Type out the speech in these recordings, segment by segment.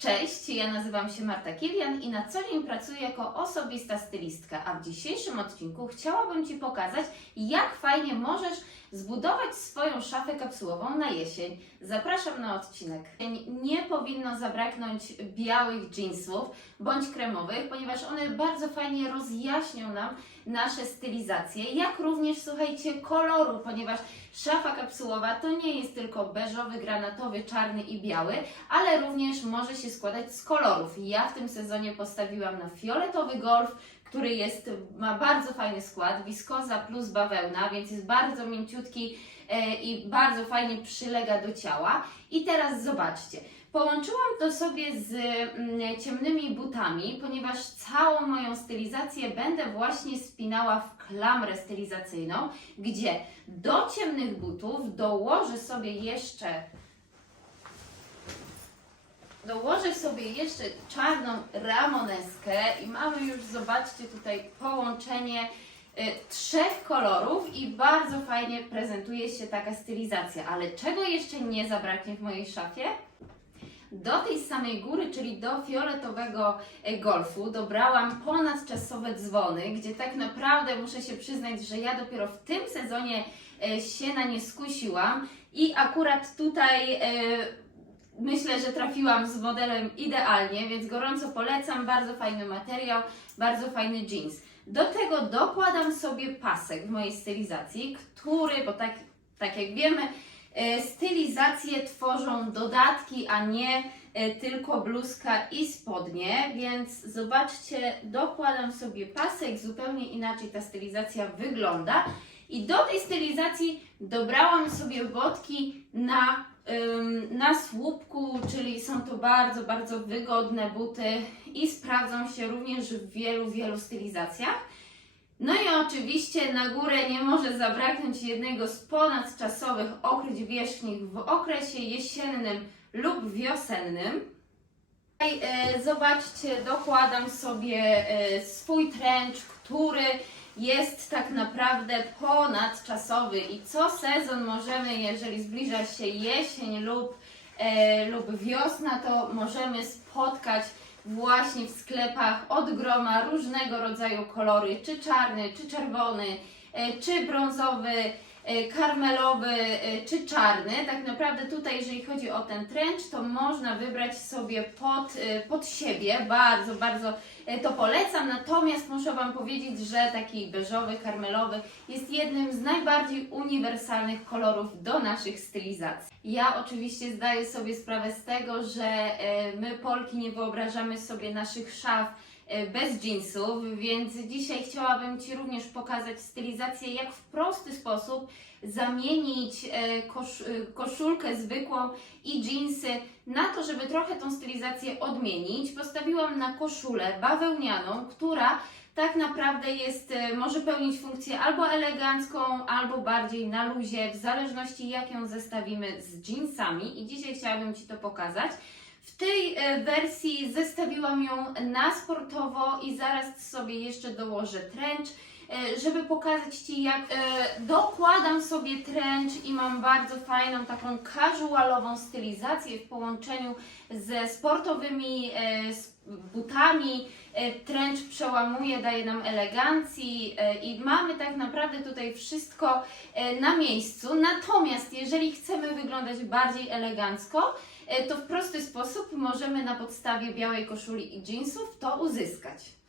Cześć, ja nazywam się Marta Kilian i na co dzień pracuję jako osobista stylistka, a w dzisiejszym odcinku chciałabym Ci pokazać, jak fajnie możesz zbudować swoją szafę kapsułową na jesień. Zapraszam na odcinek. Nie powinno zabraknąć białych jeansów bądź kremowych, ponieważ one bardzo fajnie rozjaśnią nam nasze stylizacje, jak również słuchajcie koloru, ponieważ szafa kapsułowa to nie jest tylko beżowy, granatowy, czarny i biały, ale również może się składać z kolorów. Ja w tym sezonie postawiłam na fioletowy golf, który jest, ma bardzo fajny skład, wiskoza plus bawełna, więc jest bardzo mięciutki e, i bardzo fajnie przylega do ciała. I teraz zobaczcie, połączyłam to sobie z mm, ciemnymi butami, ponieważ całą moją stylizację będę właśnie spinała w klamrę stylizacyjną, gdzie do ciemnych butów dołożę sobie jeszcze Dołożę sobie jeszcze czarną ramoneskę i mamy już, zobaczcie tutaj połączenie y, trzech kolorów i bardzo fajnie prezentuje się taka stylizacja. Ale czego jeszcze nie zabraknie w mojej szafie? Do tej samej góry, czyli do fioletowego e, golfu, dobrałam ponadczasowe dzwony, gdzie tak naprawdę muszę się przyznać, że ja dopiero w tym sezonie e, się na nie skusiłam i akurat tutaj e, myślę, że trafiłam z modelem idealnie, więc gorąco polecam. Bardzo fajny materiał, bardzo fajny jeans. Do tego dokładam sobie pasek w mojej stylizacji, który, bo tak, tak jak wiemy, e, stylizację tworzą dodatki, a nie e, tylko bluzka i spodnie, więc zobaczcie, dokładam sobie pasek, zupełnie inaczej ta stylizacja wygląda. I do tej stylizacji dobrałam sobie botki na, na słupku, czyli są to bardzo, bardzo wygodne buty i sprawdzą się również w wielu, wielu stylizacjach. No i oczywiście na górę nie może zabraknąć jednego z ponadczasowych okryć wierzchnich w okresie jesiennym lub wiosennym. Tutaj e, zobaczcie, dokładam sobie e, swój trench, który jest tak naprawdę ponadczasowy. I co sezon możemy, jeżeli zbliża się jesień lub, e, lub wiosna, to możemy spotkać właśnie w sklepach od groma różnego rodzaju kolory, czy czarny, czy czerwony, e, czy brązowy, karmelowy, e, czy czarny. Tak naprawdę tutaj, jeżeli chodzi o ten trench, to można wybrać sobie pod, e, pod siebie. Bardzo, bardzo e, to polecam. Natomiast muszę Wam powiedzieć, że taki beżowy, karmelowy jest jednym z najbardziej uniwersalnych kolorów do naszych stylizacji. Ja oczywiście zdaję sobie sprawę z tego, że e, my Polki nie wyobrażamy sobie naszych szaf e, bez jeansów, więc dzisiaj chciałabym Ci również pokazać stylizację, jak w prosty sposób zamienić e, kosz, e, koszulkę zwykłą i jeansy na to, żeby trochę tą stylizację odmienić. Postawiłam na koszulę bawełnianą, która tak naprawdę jest, e, może pełnić funkcję albo elegancką, albo bardziej na luzie, w zależności jak ją zestawimy z jeansami i dzisiaj chciałabym Ci to pokazać. W tej e, wersji zestawiłam ją na sportowo i zaraz sobie jeszcze dołożę trench, żeby pokazać Ci jak e, dokładam sobie trench i mam bardzo fajną taką casualową stylizację w połączeniu ze sportowymi e, butami. E, Trench przełamuje, daje nam elegancji e, i mamy tak naprawdę tutaj wszystko e, na miejscu. Natomiast jeżeli chcemy wyglądać bardziej elegancko, e, to w prosty sposób możemy na podstawie białej koszuli i jeansów to uzyskać.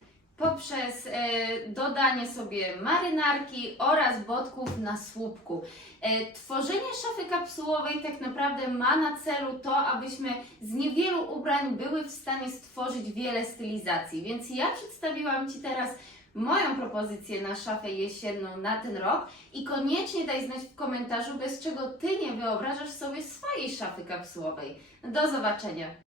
Poprzez e, dodanie sobie marynarki oraz botków na słupku. E, tworzenie szafy kapsułowej tak naprawdę ma na celu to, abyśmy z niewielu ubrań były w stanie stworzyć wiele stylizacji. Więc ja przedstawiłam Ci teraz moją propozycję na szafę jesienną na ten rok i koniecznie daj znać w komentarzu, bez czego Ty nie wyobrażasz sobie swojej szafy kapsułowej. Do zobaczenia!